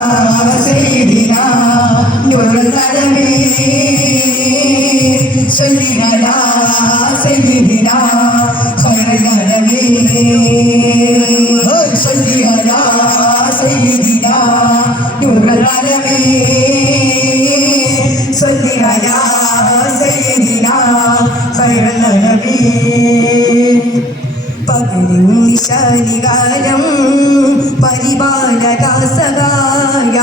سيدنا نور العالمين صل على سيدنا خير العالمين صل على سيدنا نور العالمين صل على سيدنا خير العالمين പകലും നിശാനികാലം പരിപാലക സഹായ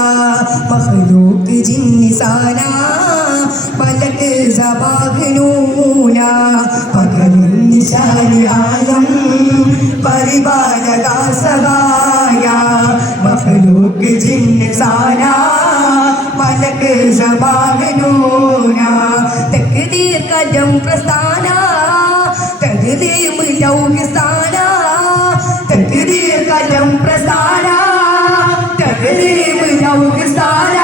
മഖ്ലൂഖ് ജിന്നിസാന മലക് സബാഹ്നൂന പകലും നിശാനികാലം പരിപാലക സഹായ മഖ്ലൂഖ് ജിന്നിസാന മലക് സബാഹ്നൂന തഖ്ദീർ കദം പ്രസ്ഥാന തഖ്ദീം ലൗഹിസാന തഖ്ദീർ കദം പ്രസ്ഥാന തഖ്ദീം ലൗഹിസാന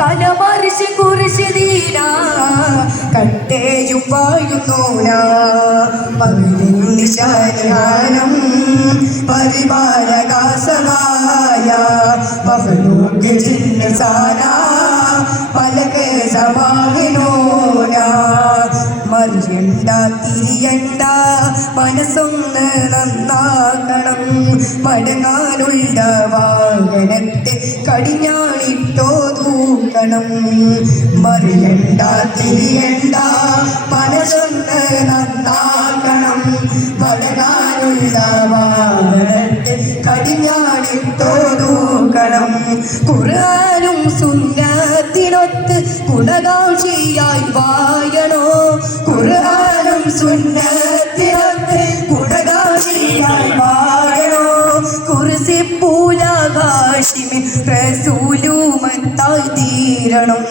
കലമർശി കുർശിദീന കട്ടേയും വായുന്നൂന പകലിൻ നിശാനം പരിപാലക സഹായ മഖ്ലൂഖ് ജിന്നിസാന മലക് സബാഹ്നൂന മറിയണ്ട തിരിയണ്ട മനസ്സൊന്ന് നന്നാക്കണം മടങ്ങാനുള്ള വാഹനത്തെ കടിഞ്ഞാണിട്ടോ തൂക്കണം മറിയണ്ട തിരിയണ്ട മനസ്സൊന്ന് നന്നാക്കണം മടങ്ങാനുള്ള വാഹനത്തെ കടിഞ്ഞാണിട്ടോ തൂക്കണം ഖുർആനും സുന്നത്തിനൊത്ത് ഗുണകാംക്ഷിയായി വായണോ ഖുർആനും സുന്നത്തിനൊത്ത് ഗുണകാംക്ഷിയായി വായണോ കുർസിപ്പൂലാകാശിമി റസൂലുമത്തായി തീരണം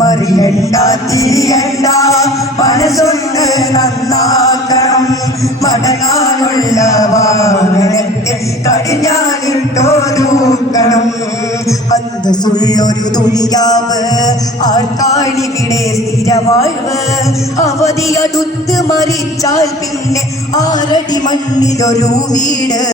മറിയണ്ട തിരിയണ്ട മനസ്സൊന്ന് നന്നാക്കണം മടങ്ങാനുള്ള വാഹനത്തെ കടിഞ്ഞാണിട്ടോ തൂക്കണം അന്തസ്സുള്ളൊരു തുണിയാവ് ആർക്കാണിവിടെ സ്ഥിരവാഴ്വ് അവധിയടുത്ത് മരിച്ചാൽ പിന്നെ 6 അടി മണ്ണിലൊരു വീട്